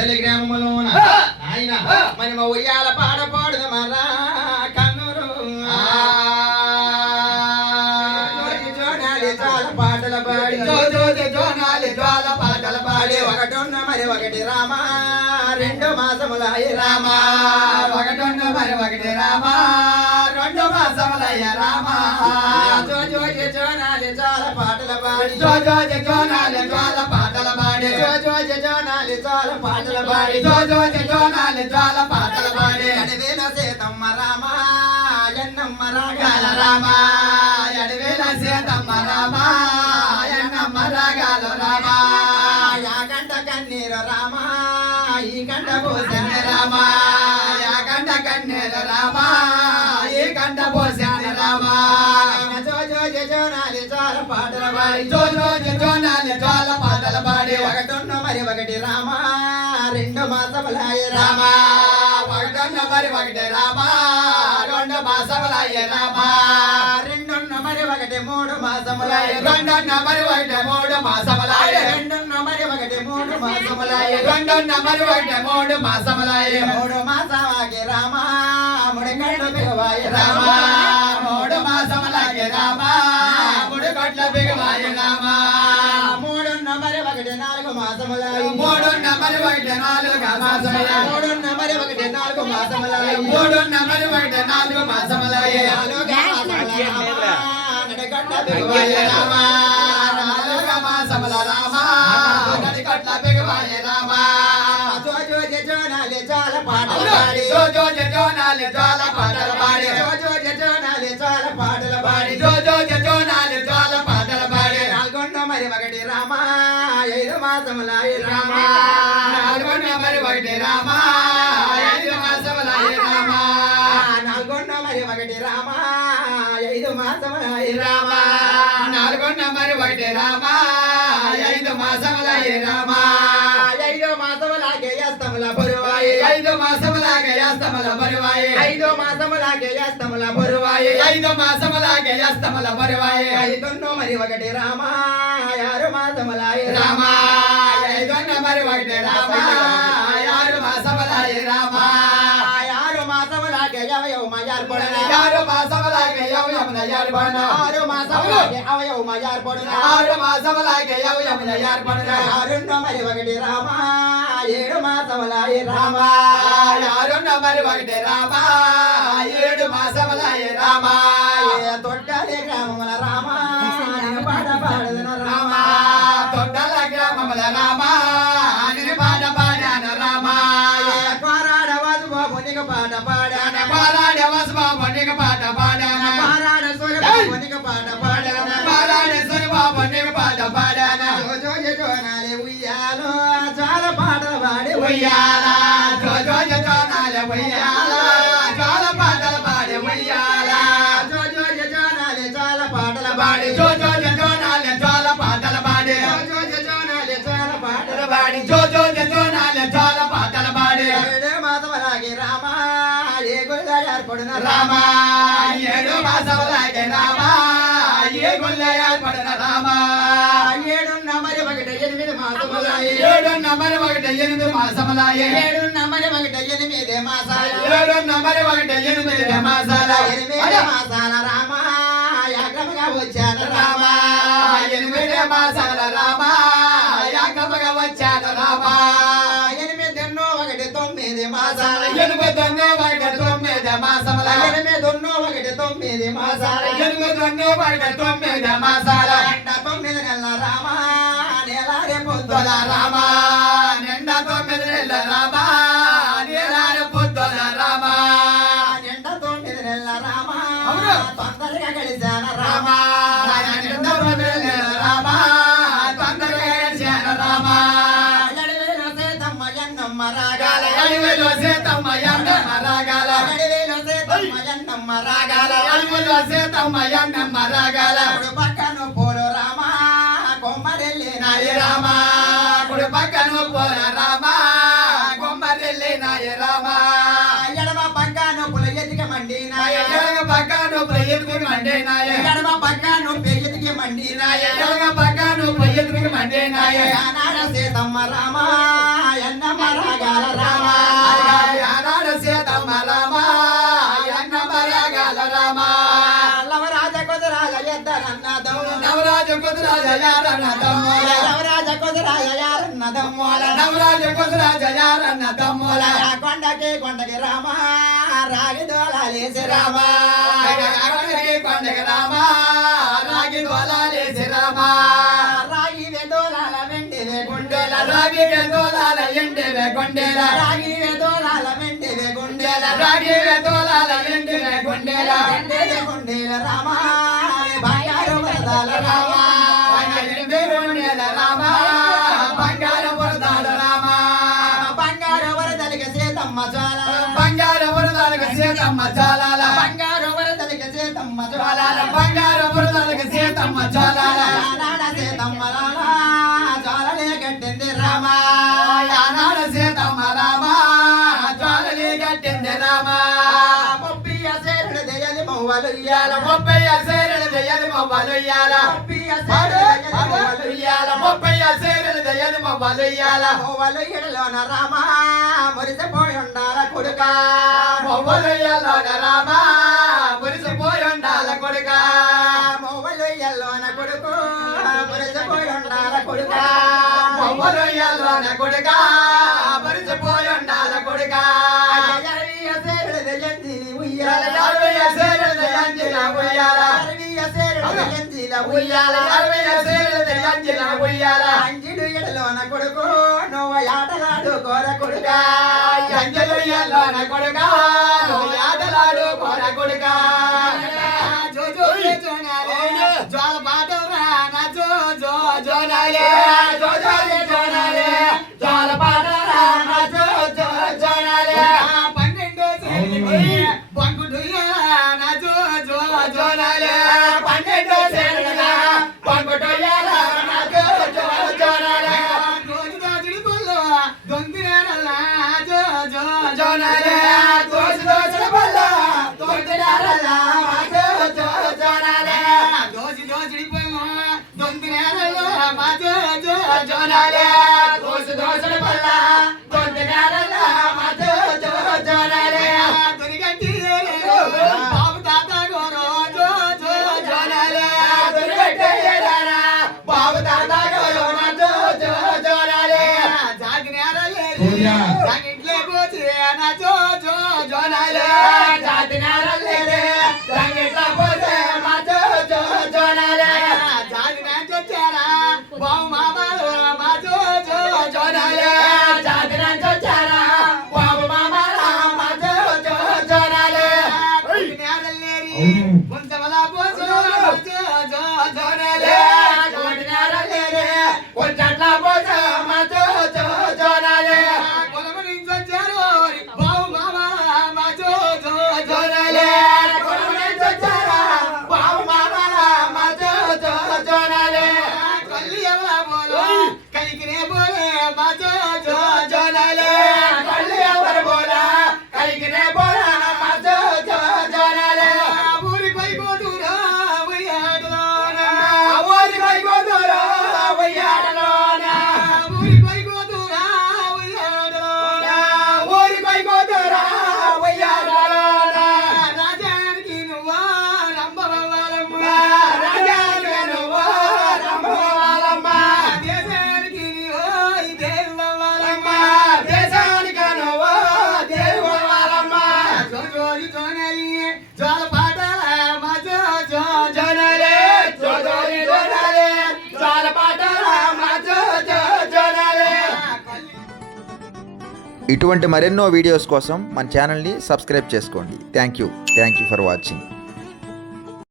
గుడ్డలి గ్రామంలోన ఆయన మనమ ఉయ్యాల పాట పాడుద మరా కన్నురు జోనాలి జ్వాల పాటల పాడి జోనాలి జ్వాల పాటల పాడి ఒకటొన్న మరి ఒకటి రామ రెండు మాసములాయ రామ ఒకటొన్న మరి ఒకటి రామ రెండు మాసములాయ రామ జోనాలి జ్వాల పాటల పాడి జోనాలి జ్వాల పాటల పాడి జోనాలి జ్వాల పాటల పాడి జోనాలి జ్వాల పాటల పాడి అడవేల సేతమ్మ రామ ఎన్నమ్మ రాగాల రామ అడవేల సేతమ్మ రామ ఎన్నమ్మ రాగాల రామ యాగంట కన్నీరు రామ ఈ గంట పోసిన రామ యాగంట కన్నీరు రామ ఈ గంట పోసిన రామ జోనాలి జ్వాల పాటల పాడి జోనాలి జ్వాల పాటల పాడి ఒకటొన్న మరి ఒకటి రామ రెండు మాసములాయ రామ ఒకటొన్న మరి ఒకటి రామ రెండు మాసములాయ రామ రెండొన్న మరి ఒకటి మూడు మాసములాయ రెండొన్న మరి ఒకటి మూడు మాసములాయ రెండొన్న మరి ఒకటి మూడు మాసములాయ రెండొన్న మరి ఒకటి మూడు మాసములాయ మూడు మాసమాగే రామ ముడిగడ్డ బిగవాయ రామ మూడు మాసములాగే రామ ముడిగడ్డ బిగవాయ రామ మూడున్న మరి ఒకటి నాలుగు మాసములాయ మూడున్న మరి ఒకటి నాలుగు మాసములాయ మూడున్న మరి ఒకటి నాలుగు మాసములాయ మూడున్న మరి ఒకటి నాలుగు మాసములాయ నడిగడ్డ బిగవాయ రామ నాలుగు మాసముల రామ నడిగడ్డ బిగవాయ రామ జోనాలి జ్వాల పాటల పాడి జోనాలి జ్వాల పాటల పాడి జోనాలి జ్వాల పాటల పాడి జోనాలి జ్వాల పాటల పాడి నాలుగొండ మరి ఒకటి రామ ఐదు మాసములాయ రామ నాలుగొండ మరి ఒకటి రామ ఐదు మాసములాయ రామ నాలుగొండ మరి ఒకటి రామ ఐదు మాసములాయ రామ నాలుగొండ మరి ఒకటి రామ ఐదు మాసములాయ రామ ఐదు మాసములాగే యస్తముల బరువాయి ఐదు మాసములాగే యస్తముల బరువాయి ఐదు మాసములాగే యస్తముల బరువాయి ఐదు మాసములాగే యస్తముల బరువాయి ఐదున్న మరి ఒకటి రామ ఆరు మాసములాయ రామ ఐదున్న మరి ఒకటి రామ ఆరు మాసములాయ రామ ఆరు మాసములాగే అవయవ యార్పడన ఆరు మాసములాగే అవయవ యార్పడన ఆరు మాసములాగే అవయవ యార్పడన ఆరు మాసములాగే అవయవ యార్పడన ఆరున్న మరి ఒకటి రామ ఏడు మాసములాయ రామ ఆరున్న మరి ఒకటి రామ ఏడు మాసములాయ రామ తొట్టలి గ్రామముల రామ పాట పాడదన రామ తొట్టల గ్రామముల రామ పాట పాడాన రామ పారాడ వసుబాబునికి పాట పాడాన పారాడ వసుబాబునికి పాట పాడాన పారాడ సూర్యబాబునికి పాట పాడాన పారాడ సూర్యబాబునికి పాట పాడాన జోనాలి ఉయ్యాలో జ్వాల పాటలు పాడి ఉయ్యాల జోనాలి ఉయ్యాల జ్వాల పాటలు పాడి ఉయ్యాల జోనాలి జ్వాల పాటలు పాడి జోనాలి జ్వాల పాటలు పాడి జోనాలి జ్వాల పాటలు పాడి జోనాలి జ్వాల పాటలు పాడి ఏడు మాసములాగే రామ ఏ గుళ్ళ ఏర్పడిన రామ ఏడు మాసములాగే రామ ఏ గుళ్ళ ఏర్పడిన రామ ఏడున్న మరి ఒకటి ఎనిమిది మాసములాయ ఏడున్న మరి ఒకటి ఎనిమిది మాసములాయ ఏడున్న మరి ఒకటి ఎనిమిది మాసాల ఏడున్న మరి ఒకటి ఎనిమిది మాసాల ఎనిమిది మాసాల రామ యాగముగా వచ్చాను రామ ఎనిమిది మాసాల రామ యాగముగా వచ్చాను రామ ఎనిమిదిన్నో ఒకటి తొమ్మిది మాసాల ఎనిమిదిన్నో ఒకటి తొమ్మిది మాసముల ఎనిమిదిన్నో ఒకటి తొమ్మిది మాసాల ఎనిమిదిన్నో ఒకటి తొమ్మిది మాసాల తొమ్మిది నెలల రామ నెలారే పొద్దుల రామ నిండా తొమ్మిది నెలల రామ నెలారే పొద్దుల రామ నిండా తొమ్మిది నెలల రామ తొందరగా గడిచాన రామ నిండా తొమ్మిది నెలల రామ తొందరగా గడిచాన రామ అడవిలో సేతమ్మ ఎన్నమ్మ రాగాల అడవిలో సేతమ్మ ఎన్నమ్మ రాగాల అడవిలో సేతమ్మ ఎన్నమ్మ రాగాల అడవిలో సేతమ్మ ఎన్నమ్మ రాగాల పక్కన పోలు రామ కొమ్మరెల్లి నాయ రామ కుడి పక్కన పోల రామ కొమ్మరెల్లి నాయ రామ ఎడమ పక్కన పుల ఎదిగ మండి నాయ ఎడమ పక్కన పుల ఎదిగ మండి నాయ ఎడమ పక్కన పుల ఎదిగ మండి నాయ ఎడమ పక్కన పుల ఎదిగ మండి నాయ నార సేతమ్మ రామ ఎన్నమ్మ బలగాల రామ ఆనాడు సీతమ్మ రామ ఎన్న బలగాల రామ నవరాజ కుదురాజ ఎద్దరన్నదమ్ము నవరాజ కుదురాజ యారన్నదమ్ముల నవరాజ కుదురాజ యారన్నదమ్ముల నవరాజ కుదురాజ యారన్నదమ్ముల కొండకి రామ రాగి దోలాలేసి రామ కొండకి రామ రాగి దోలాలేసి రామ రాగి దోలాల వెండివే గుండెల రాగి దోలాల ఎండివే గుండెల రాగి దోలాల వెండివే గుండెల రాగి దోలాల ఎండివే గుండెల ఎండివే గుండెల రామ బంగారు వరదాల రామ గుండెల రామ బంగారు వరదాల రామ బంగారు వరదలిక సీతమ్మ జ్వాల బంగారు వరదలిక సీతమ్మ జ్వాల బంగారు వరదలిక సీతమ్మ జ్వాల బంగారు వరదలిక సీతమ్మ జ్వాల నాడ సీతమ్మ రామ జ్వాలలే కట్టింది రామ నాడ సీతమ్మ రామ జ్వాలలే కట్టింది రామ ముప్పియ సేరుడు దయలి మొవ్వలు ఇయ్యాల ముప్పయ్య సేరుడు దయలి మొవ్వలు ఇయ్యాల ముప్పయ్య సేరుడు దయలి మొవ్వలు ఇయ్యాల మొవ్వలు ఇడలోన రామ మురిసిపోయి ఉండాల కొడుక మొవ్వలు ఇయ్యలోన రామ మురిసిపోయి ఉండాల కొడుక మొవ్వలు ఇయ్యలోన కొడుకు మురిసిపోయి ఉండాల కొడుక మొవ్వలు ఇయ్యలోన కొడుక మురిసిపోయి ఉండాల కొడుక అరవియ సేరుడు దయంతి ఉయ్యాల అరవియ సేరుడు దయంతి ఉయ్యాల అరవియ సేరుడు దయంతి ఉయ్యాల అరవియ సేరుడు దయంతి ఉయ్యాల అంజుడు ఎడలోన కొడుకు నువ్వు ఆటలాడు కోర కొడుక అంజుడు ఎడలోన కొడుక నువ్వు ఆటలాడు కోర కొడుక జో జో జోనాలే జ్వాల పాటరా నా జో జో జోనాలే జో జో జోనాలే జ్వాల పాటరా నా జో జో జోనాలే 12 సేరుడికి బంగుడు నా జో జో జోనాలే 12 సేరుడిగా బంగుడు నా జో జో జోనాలే రోజు రోజుడి బొల్లో దొందిరారల్లా జో జో జోనాలే రోజు రోజుడి బొల్లో దొందిరారల్లా జో జో జోనాలే రోజు రోజుడి బొల్లో దొందిరారల్లా మా జో జో జోనాలే రోజు రోజుడి బొల్లో దొందిరారల్లా మా జో జో జోనాలే దొరిగట్టి బాబు తాత గోరో జో జో జోనాలే దొరిగట్టి బాబు తాత గోరో జో జో జోనాలే జాగినారలే జాగింట్లే పోచి నా జో జో జోనాలే జాగినారలే జాగింట్లే పోచి మా జో జో జోనాలే జాగినా చొచ్చారా బావు మామాలో మా జో జో జోనాలే జాగినా చొచ్చారా బావు మామాలో మా జో జో జోనాలే కొట్టినారలేరి కొంచెమల పోచు జో జో జోనాలే కొట్టినారలేరి కొంచెట్ల పోచు మా జో జో జోనాలే కొలము నుంచి వచ్చారు బావు మామా మా జో జో జోనాలే కొలము నుంచి వచ్చారా బావు మామా మా జో జో జోనాలే కల్లి ఎవరా బోలో కైకినే బోలే మా జో జో జోనాలే కల్లి ఎవరు బోలా కైకినే బోలా మా జో జో జోనాలే ఊరి పైపోతురా ఉయ్యాడలోనా ఊరి పైపోతురా ఉయ్యాడలోనా ఊరి పైపోతురా ఉయ్యాడలోనా ఊరి పైపోతురా ఉయ్యాడలోనా రాజానికి నువ్వా రంభవాలమ్మ రాజానికి నువ్వా రంభవాలమ్మ దేశానికి నువ్వో దేవవాలమ్మ దేశానికి నువ్వో దేవవాలమ్మ జో జో జోనాలి జ్వాల పాటల మా జో జో జోనాలే జో జో జోనాలే జ్వాల పాటల మా జో జో జోనాలే ఇటువంటి మరెన్నో వీడియోస్ కోసం మన ఛానల్ని సబ్స్క్రైబ్ చేసుకోండి. Thank you for watching.